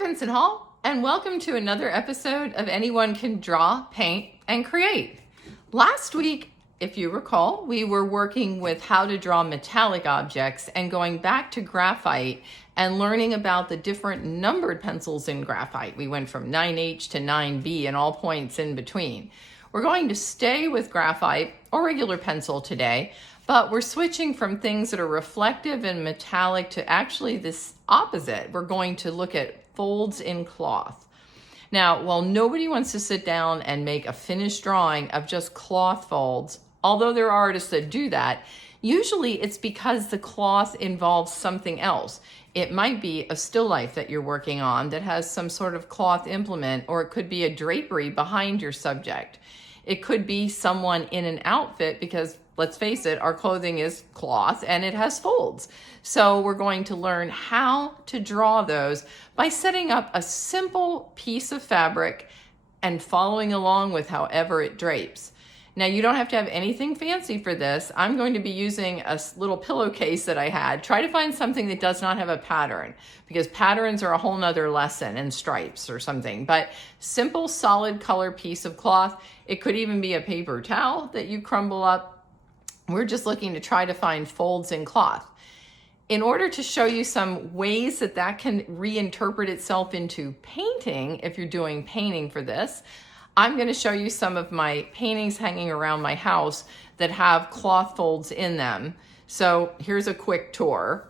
Vincent Hall, and welcome to another episode of Anyone Can Draw, Paint, and Create. Last week, if you recall, we were working with how to draw metallic objects and going back to graphite and learning about the different numbered pencils in graphite. We went from 9H to 9B and all points in between. We're going to stay with graphite or regular pencil today, but we're switching from things that are reflective and metallic to actually this opposite. We're going to look at folds in cloth. Now, while nobody wants to sit down and make a finished drawing of just cloth folds, although there are artists that do that, usually it's because the cloth involves something else. It might be a still life that you're working on that has some sort of cloth implement, or it could be a drapery behind your subject. It could be someone in an outfit because, let's face it, our clothing is cloth and it has folds. So we're going to learn how to draw those by setting up a simple piece of fabric and following along with however it drapes. Now, you don't have to have anything fancy for this. I'm going to be using a little pillowcase that I had. Try to find something that does not have a pattern, because patterns are a whole nother lesson, and stripes or something. But simple, solid color piece of cloth. It could even be a paper towel that you crumble up. We're just looking to try to find folds in cloth. In order to show you some ways that that can reinterpret itself into painting, if you're doing painting for this, I'm going to show you some of my paintings hanging around my house that have cloth folds in them. So here's a quick tour.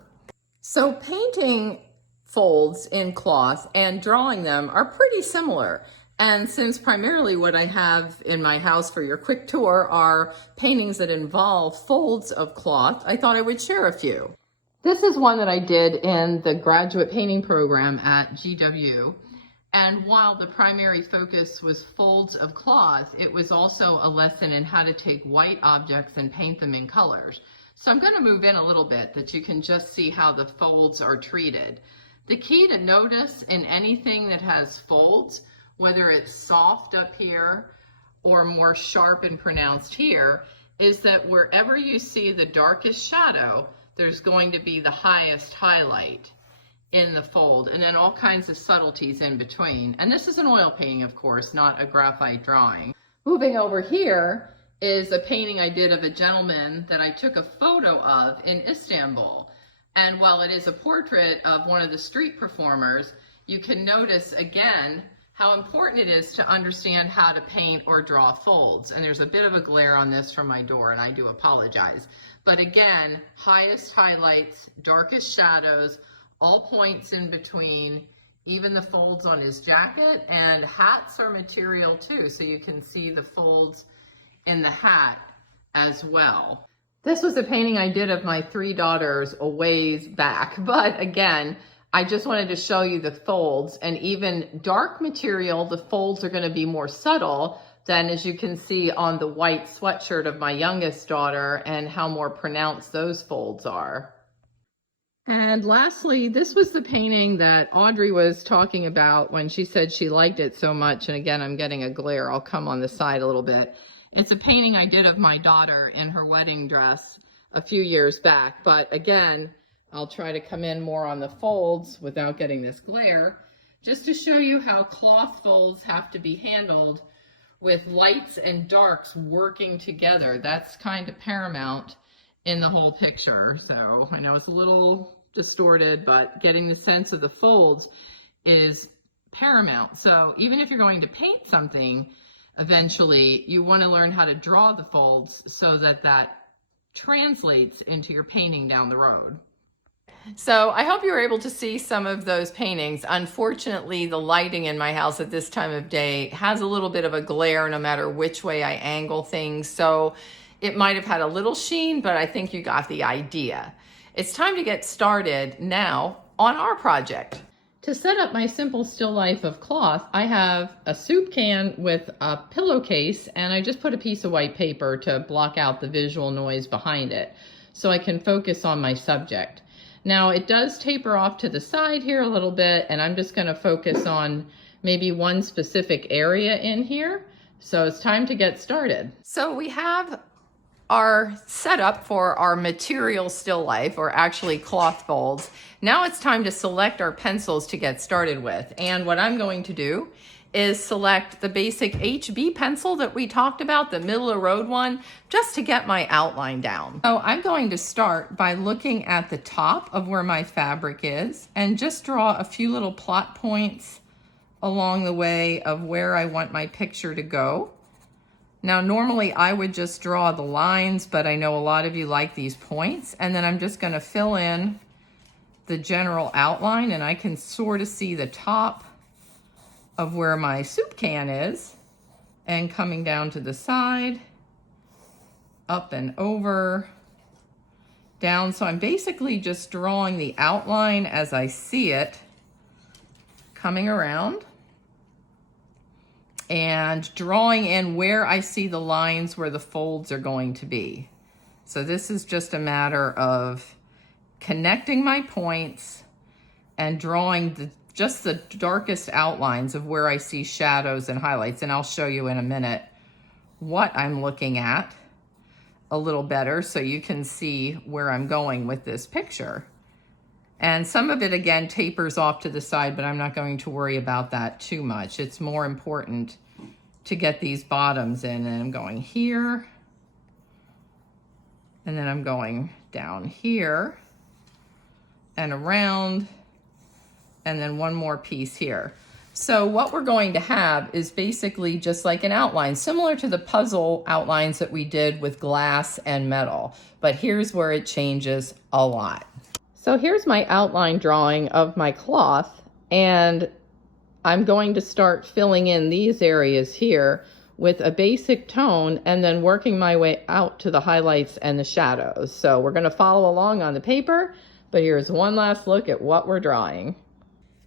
So painting folds in cloth and drawing them are pretty similar. And since primarily what I have in my house for your quick tour are paintings that involve folds of cloth, I thought I would share a few. This is one that I did in the graduate painting program at GW. And while the primary focus was folds of cloth, it was also a lesson in how to take white objects and paint them in colors. So I'm going to move in a little bit that you can just see how the folds are treated. The key to notice in anything that has folds, whether it's soft up here or more sharp and pronounced here, is that wherever you see the darkest shadow, there's going to be the highest highlight in the fold, and then all kinds of subtleties in between. And this is an oil painting, of course, not a graphite drawing. Moving over here is a painting I did of a gentleman that I took a photo of in Istanbul. And while it is a portrait of one of the street performers, you can notice again how important it is to understand how to paint or draw folds. And there's a bit of a glare on this from my door, and I do apologize. But again, highest highlights, darkest shadows, all points in between, even the folds on his jacket, and hats are material too, so you can see the folds in the hat as well. This was a painting I did of my three daughters a ways back, but again, I just wanted to show you the folds, and even dark material, the folds are going to be more subtle than, as you can see on the white sweatshirt of my youngest daughter, and how more pronounced those folds are. And lastly, this was the painting that Audrey was talking about when she said she liked it so much. And again, I'm getting a glare. I'll come on the side a little bit. It's a painting I did of my daughter in her wedding dress a few years back. But again, I'll try to come in more on the folds without getting this glare, just to show you how cloth folds have to be handled with lights and darks working together. That's kind of paramount in the whole picture. So I know it's a little distorted, but getting the sense of the folds is paramount. So even if you're going to paint something eventually, you want to learn how to draw the folds so that that translates into your painting down the road. So I hope you were able to see some of those paintings. Unfortunately, the lighting in my house at this time of day has a little bit of a glare no matter which way I angle things. So it might have had a little sheen, but I think you got the idea. It's time to get started now on our project. To set up my simple still life of cloth, I have a soup can with a pillowcase, and I just put a piece of white paper to block out the visual noise behind it so I can focus on my subject. Now, it does taper off to the side here a little bit, and I'm just going to focus on maybe one specific area in here. So it's time to get started. So we have our setup for our material still life, or actually cloth folds, now it's time to select our pencils to get started with. And what I'm going to do is select the basic HB pencil that we talked about, the middle of road one, just to get my outline down. So I'm going to start by looking at the top of where my fabric is and just draw a few little plot points along the way of where I want my picture to go. Now, normally I would just draw the lines, but I know a lot of you like these points. And then I'm just going to fill in the general outline, and I can sort of see the top of where my soup can is, and coming down to the side, up and over, down. So I'm basically just drawing the outline as I see it, coming around and drawing in where I see the lines where the folds are going to be. So this is just a matter of connecting my points and drawing just the darkest outlines of where I see shadows and highlights. And I'll show you in a minute what I'm looking at a little better so you can see where I'm going with this picture. And some of it, again, tapers off to the side, but I'm not going to worry about that too much. It's more important to get these bottoms in. And I'm going here, and then I'm going down here and around, and then one more piece here. So what we're going to have is basically just like an outline, similar to the puzzle outlines that we did with glass and metal. But here's where it changes a lot. So here's my outline drawing of my cloth, and I'm going to start filling in these areas here with a basic tone and then working my way out to the highlights and the shadows. So we're going to follow along on the paper, but here's one last look at what we're drawing.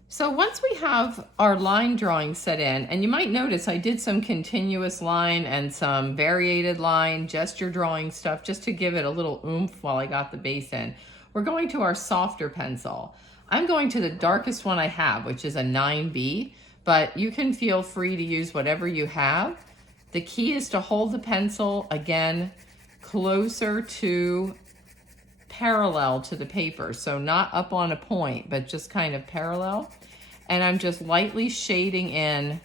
So once we have our line drawing set in, and you might notice I did some continuous line and some variated line, gesture drawing stuff, just to give it a little oomph while I got the base in. We're going to our softer pencil. I'm going to the darkest one I have, which is a 9B, but you can feel free to use whatever you have. The key is to hold the pencil, again, closer to parallel to the paper. So not up on a point, but just kind of parallel. And I'm just lightly shading in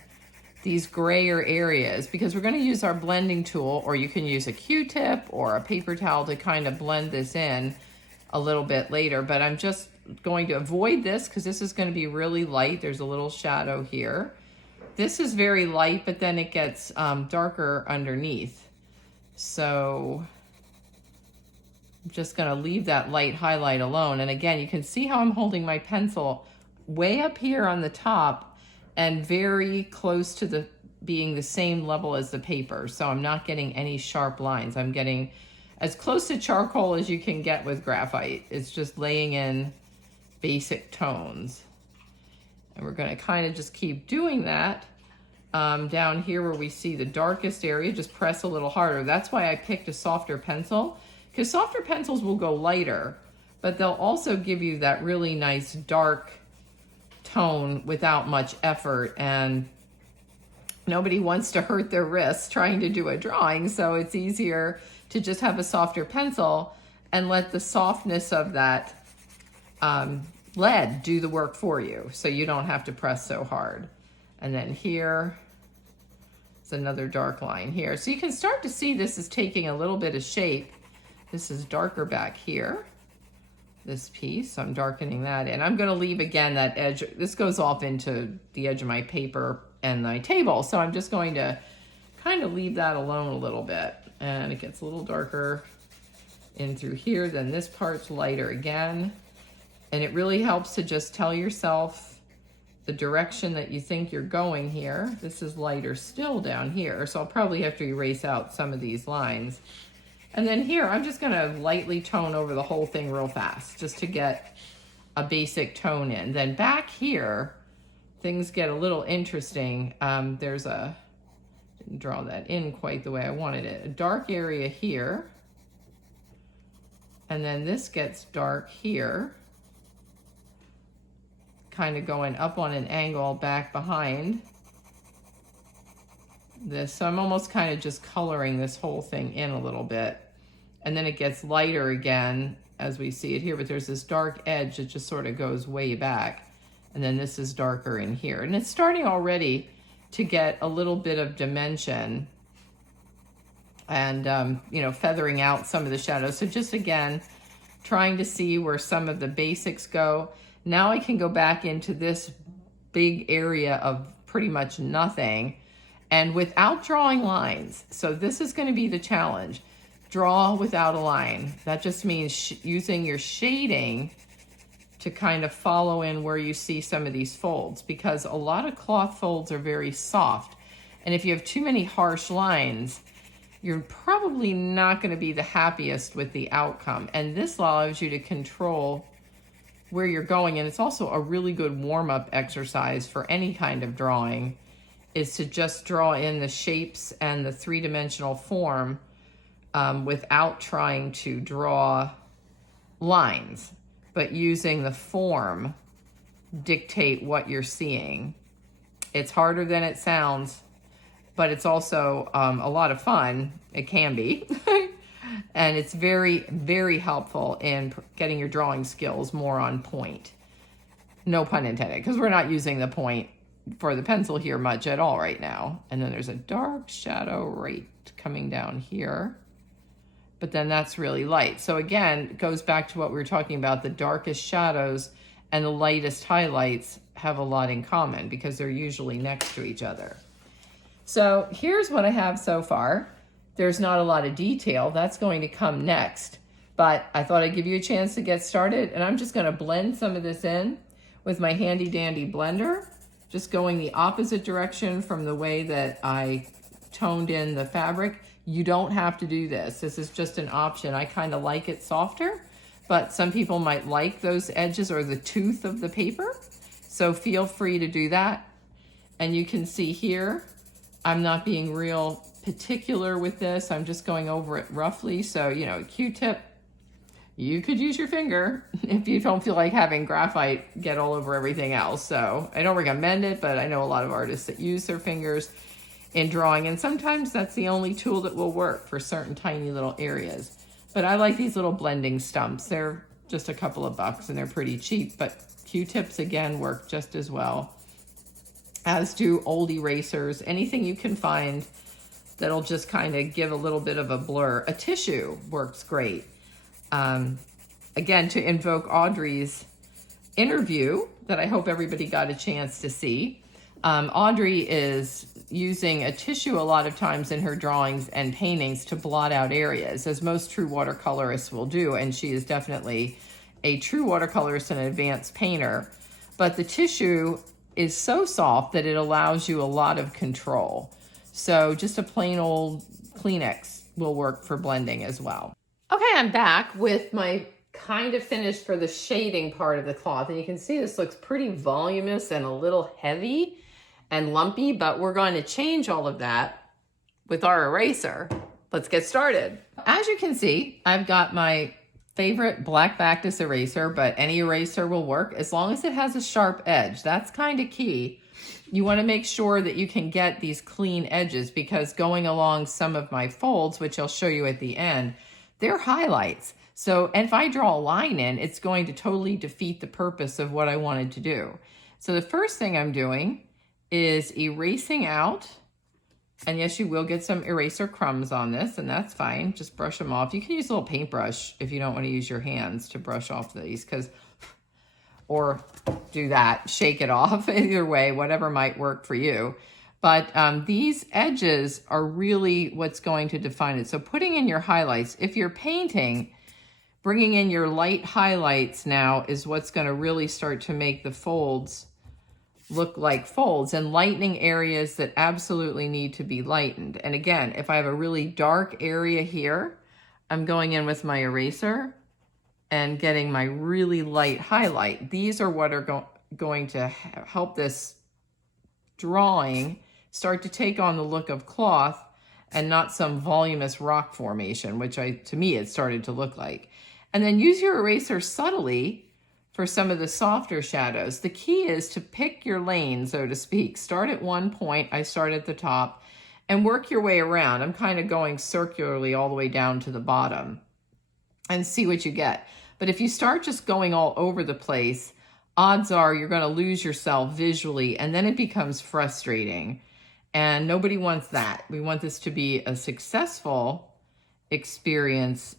these grayer areas because we're going to use our blending tool, or you can use a Q-tip or a paper towel to kind of blend this in a little bit later. But I'm just going to avoid this because this is going to be really light. There's a little shadow here. This is very light, but then it gets darker underneath. So I'm just going to leave that light highlight alone. And again, you can see how I'm holding my pencil way up here on the top and very close to being the same level as the paper. So I'm not getting any sharp lines. I'm getting as close to charcoal as you can get with graphite. It's just laying in basic tones. And we're going to kind of just keep doing that. Down here where we see the darkest area, just press a little harder. That's why I picked a softer pencil, because softer pencils will go lighter, but they'll also give you that really nice dark tone without much effort. And nobody wants to hurt their wrists trying to do a drawing, so it's easier to just have a softer pencil and let the softness of that lead do the work for you, so you don't have to press so hard. And then here is another dark line here. So you can start to see this is taking a little bit of shape. This is darker back here, this piece. So I'm darkening that in. I'm going to leave, again, that edge. This goes off into the edge of my paper and my table. So I'm just going to kind of leave that alone a little bit. And it gets a little darker in through here. Then this part's lighter again. And it really helps to just tell yourself the direction that you think you're going here. This is lighter still down here, so I'll probably have to erase out some of these lines. And then here, I'm just gonna lightly tone over the whole thing real fast, just to get a basic tone in. Then back here, things get a little interesting. Didn't draw that in quite the way I wanted it. A dark area here, and then this gets dark here, kind of going up on an angle back behind this. So I'm almost kind of just coloring this whole thing in a little bit. and then it gets lighter again as we see it here, but there's this dark edge that just sort of goes way back, and then this is darker in here, and it's starting already to get a little bit of dimension and you know, feathering out some of the shadows. So just again, trying to see where some of the basics go. Now I can go back into this big area of pretty much nothing and without drawing lines. So this is going to be the challenge. Draw without a line. That just means using your shading to kind of follow in where you see some of these folds, because a lot of cloth folds are very soft. And if you have too many harsh lines, you're probably not going to be the happiest with the outcome. And this allows you to control where you're going. And it's also a really good warm-up exercise for any kind of drawing, is to just draw in the shapes and the three-dimensional form without trying to draw lines, but using the form dictate what you're seeing. It's harder than it sounds, but it's also a lot of fun. It can be. And it's very, very helpful in getting your drawing skills more on point. No pun intended, because we're not using the point for the pencil here much at all right now. And then there's a dark shadow right coming down here, but then that's really light. So again, it goes back to what we were talking about. The darkest shadows and the lightest highlights have a lot in common because they're usually next to each other. So here's what I have so far. There's not a lot of detail. That's going to come next, but I thought I'd give you a chance to get started, and I'm just gonna blend some of this in with my handy dandy blender, just going the opposite direction from the way that I toned in the fabric. You don't have to do this. This is just an option. I kind of like it softer, but some people might like those edges or the tooth of the paper. So feel free to do that. And you can see here, I'm not being real particular with this. I'm just going over it roughly. So, you know, Q-tip, you could use your finger if you don't feel like having graphite get all over everything else. So I don't recommend it, but I know a lot of artists that use their fingers in drawing, and sometimes that's the only tool that will work for certain tiny little areas. But I like these little blending stumps. They're just a couple of bucks and they're pretty cheap, but Q-tips again work just as well, as do old erasers, anything you can find that'll just kind of give a little bit of a blur. A tissue works great. Again, to invoke Audrey's interview that I hope everybody got a chance to see. Audrey is using a tissue a lot of times in her drawings and paintings to blot out areas, as most true watercolorists will do, and she is definitely a true watercolorist and an advanced painter. But the tissue is so soft that it allows you a lot of control. So just a plain old Kleenex will work for blending as well. Okay, I'm back with my kind of finished for the shading part of the cloth. And you can see this looks pretty voluminous and a little heavy and lumpy, but we're going to change all of that with our eraser. Let's get started. As you can see, I've got my favorite black Bactus eraser, but any eraser will work as long as it has a sharp edge. That's kind of key. You want to make sure that you can get these clean edges, because going along some of my folds, which I'll show you at the end, they're highlights. So if I draw a line in, it's going to totally defeat the purpose of what I wanted to do. So the first thing I'm doing is erasing out, and yes, you will get some eraser crumbs on this, and that's fine. Just brush them off. You can use a little paintbrush if you don't want to use your hands to brush off these, or do that, shake it off. Either way, whatever might work for you. But these edges are really what's going to define it. So putting in your highlights, if you're painting, bringing in your light highlights now is what's going to really start to make the folds look like folds, and lightening areas that absolutely need to be lightened. And again, if I have a really dark area here, I'm going in with my eraser and getting my really light highlight. These are what are going to help this drawing start to take on the look of cloth and not some voluminous rock formation, which to me it started to look like. And then use your eraser subtly for some of the softer shadows. The key is to pick your lane, so to speak. Start at one point, I start at the top, and work your way around. I'm kind of going circularly all the way down to the bottom. and see what you get. But if you start just going all over the place, odds are you're going to lose yourself visually, and then it becomes frustrating. And nobody wants that. We want this to be a successful experience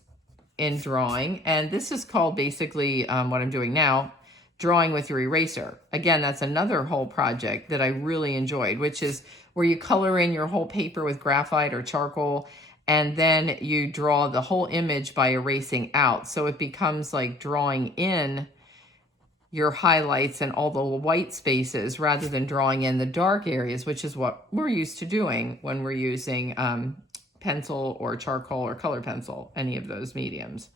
in drawing. And this is called basically what I'm doing now, drawing with your eraser. Again, that's another whole project that I really enjoyed, which is where you color in your whole paper with graphite or charcoal, and then you draw the whole image by erasing out. So it becomes like drawing in your highlights and all the white spaces rather than drawing in the dark areas, which is what we're used to doing when we're using pencil or charcoal or color pencil, any of those mediums.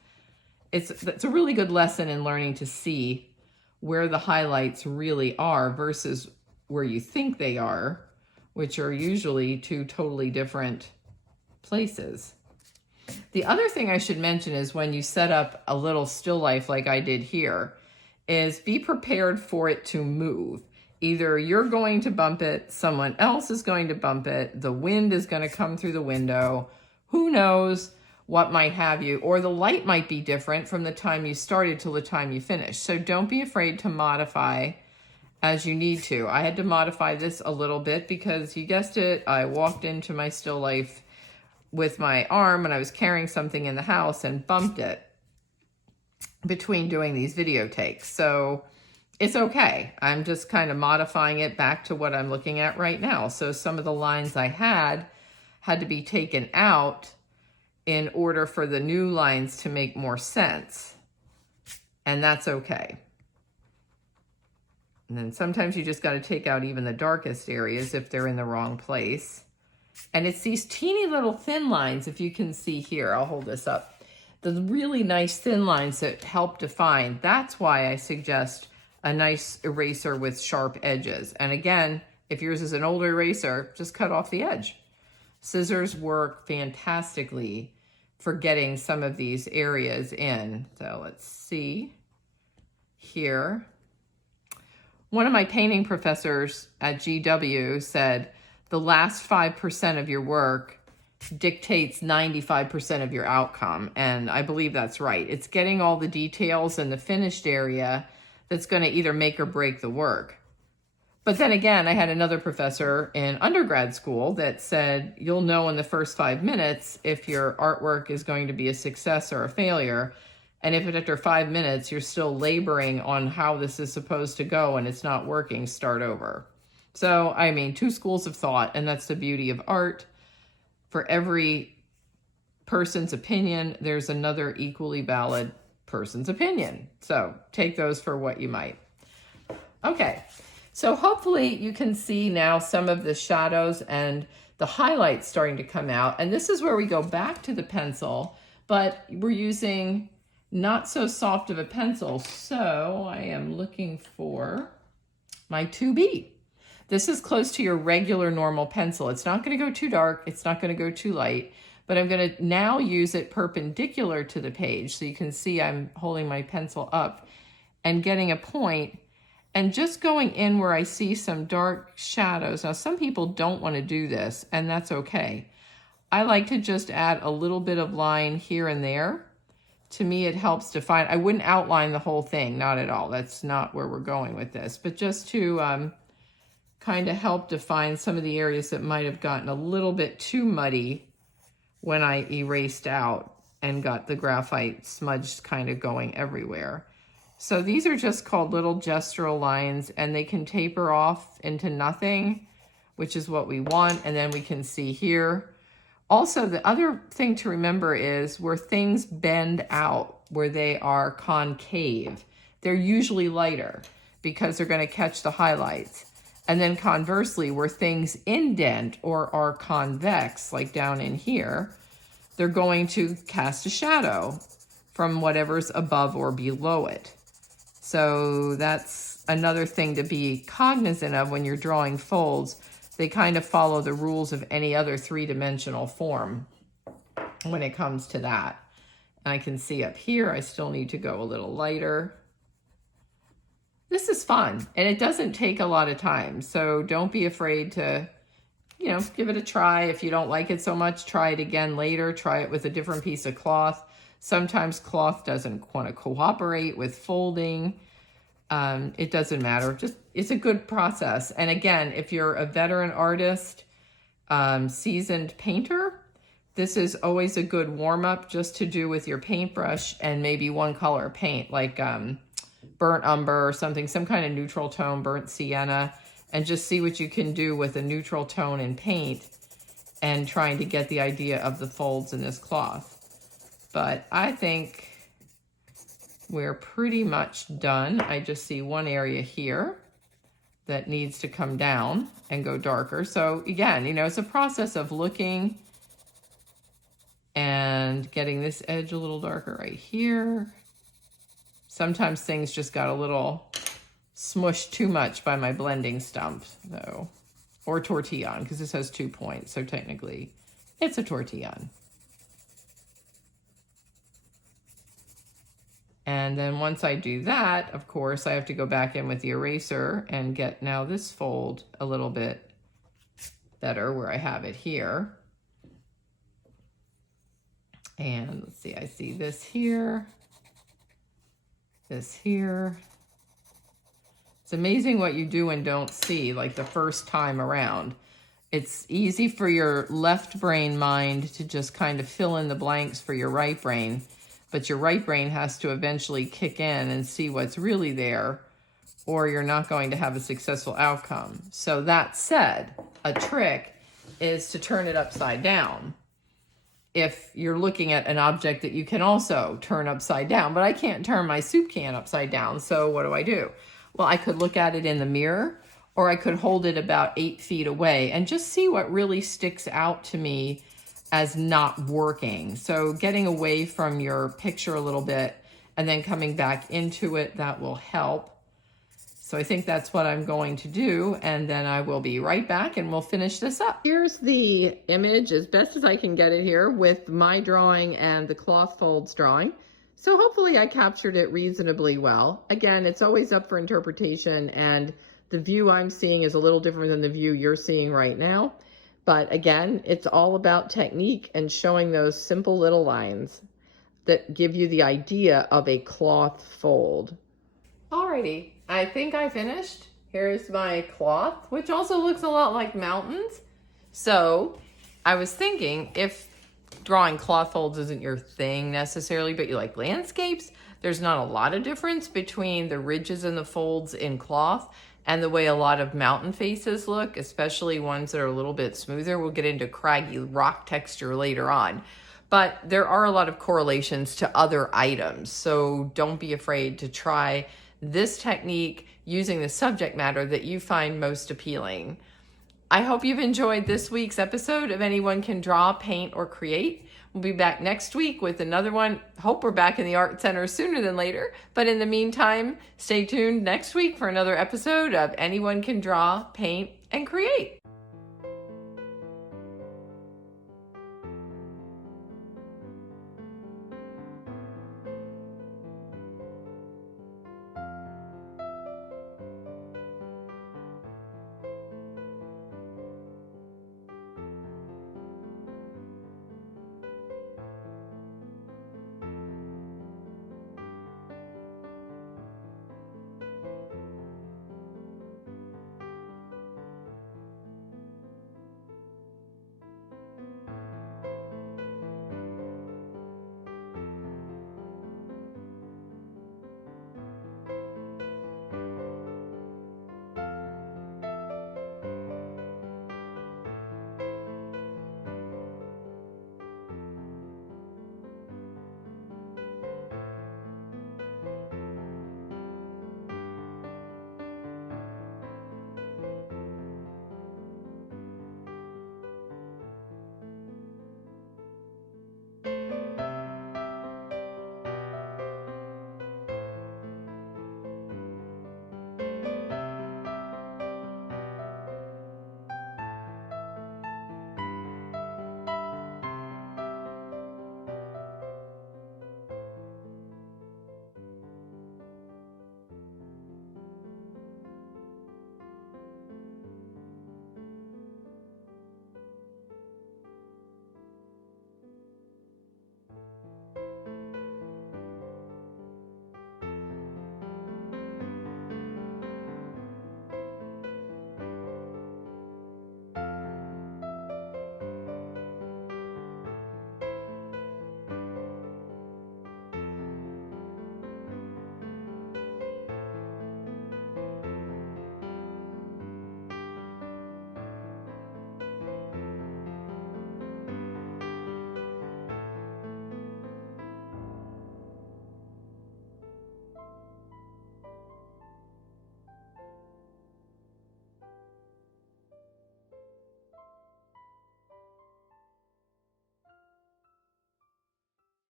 It's a really good lesson in learning to see where the highlights really are versus where you think they are, which are usually two totally different places. The other thing I should mention is when you set up a little still life like I did here, is be prepared for it to move. Either you're going to bump it, someone else is going to bump it, the wind is going to come through the window, who knows what might have you, or the light might be different from the time you started till the time you finish. So don't be afraid to modify as you need to. I had to modify this a little bit because you guessed it, I walked into my still life with my arm and I was carrying something in the house and bumped it between doing these video takes. So it's okay. I'm just kind of modifying it back to what I'm looking at right now. So some of the lines I had to be taken out in order for the new lines to make more sense. And that's okay. And then sometimes you just got to take out even the darkest areas if they're in the wrong place. And it's these teeny little thin lines, if you can see here, I'll hold this up. The really nice thin lines that help define. That's why I suggest a nice eraser with sharp edges. And again, if yours is an older eraser, just cut off the edge. Scissors work fantastically for getting some of these areas in. So let's see here. One of my painting professors at GW said, the last 5% of your work dictates 95% of your outcome. And I believe that's right. It's getting all the details in the finished area that's going to either make or break the work. But then again, I had another professor in undergrad school that said, you'll know in the first 5 minutes if your artwork is going to be a success or a failure. And if after 5 minutes, you're still laboring on how this is supposed to go and it's not working, start over. So, I mean, two schools of thought, and that's the beauty of art. For every person's opinion, there's another equally valid person's opinion. So take those for what you might. Okay, so hopefully you can see now some of the shadows and the highlights starting to come out. And this is where we go back to the pencil, but we're using not so soft of a pencil. So I am looking for my 2B. This is close to your regular normal pencil. It's not going to go too dark. It's not going to go too light, but I'm going to now use it perpendicular to the page. So you can see I'm holding my pencil up and getting a point and just going in where I see some dark shadows. Now, some people don't want to do this, and that's okay. I like to just add a little bit of line here and there. To me, it helps define. I wouldn't outline the whole thing, not at all. That's not where we're going with this, but just to kind of help define some of the areas that might have gotten a little bit too muddy when I erased out and got the graphite smudged kind of going everywhere. So these are just called little gestural lines, and they can taper off into nothing, which is what we want. And then we can see here. Also, the other thing to remember is where things bend out, where they are concave, they're usually lighter because they're going to catch the highlights. And then conversely, where things indent or are convex, like down in here, they're going to cast a shadow from whatever's above or below it. So that's another thing to be cognizant of when you're drawing folds. They kind of follow the rules of any other three-dimensional form when it comes to that. And I can see up here, I still need to go a little lighter. This is fun, and it doesn't take a lot of time. So don't be afraid to, give it a try. If you don't like it so much, try it again later. Try it with a different piece of cloth. Sometimes cloth doesn't want to cooperate with folding. It doesn't matter. Just, it's a good process. And again, if you're a veteran artist, seasoned painter, this is always a good warm-up just to do with your paintbrush and maybe one color paint, like burnt umber or something, some kind of neutral tone, burnt sienna, and just see what you can do with a neutral tone in paint and trying to get the idea of the folds in this cloth. But I think we're pretty much done. I just see one area here that needs to come down and go darker. So again, you know, it's a process of looking and getting this edge a little darker right here. Sometimes things just got a little smushed too much by my blending stump, though, or tortillon, because this has 2 points, so technically it's a tortillon. And then once I do that, of course, I have to go back in with the eraser and get now this fold a little bit better where I have it here. And let's see, I see this here, this here. It's amazing what you do and don't see, like the first time around. It's easy for your left brain mind to just kind of fill in the blanks for your right brain, but your right brain has to eventually kick in and see what's really there, or you're not going to have a successful outcome. So that said, a trick is to turn it upside down. If you're looking at an object that you can also turn upside down, but I can't turn my soup can upside down, so what do? Well, I could look at it in the mirror, or I could hold it about 8 feet away and just see what really sticks out to me as not working. So getting away from your picture a little bit and then coming back into it, that will help. So I think that's what I'm going to do, and then I will be right back and we'll finish this up. Here's the image as best as I can get it here with my drawing and the cloth folds drawing. So hopefully I captured it reasonably well. Again, it's always up for interpretation, and the view I'm seeing is a little different than the view you're seeing right now. But again, it's all about technique and showing those simple little lines that give you the idea of a cloth fold. Alrighty, I think I finished. Here's my cloth, which also looks a lot like mountains. So I was thinking, if drawing cloth folds isn't your thing necessarily, but you like landscapes, there's not a lot of difference between the ridges and the folds in cloth and the way a lot of mountain faces look, especially ones that are a little bit smoother. We'll get into craggy rock texture later on. But there are a lot of correlations to other items, so don't be afraid to try this technique using the subject matter that you find most appealing. I hope you've enjoyed this week's episode of Anyone Can Draw, Paint, or Create. We'll be back next week with another one. Hope we're back in the Art Center sooner than later. But in the meantime, stay tuned next week for another episode of Anyone Can Draw, Paint, and Create.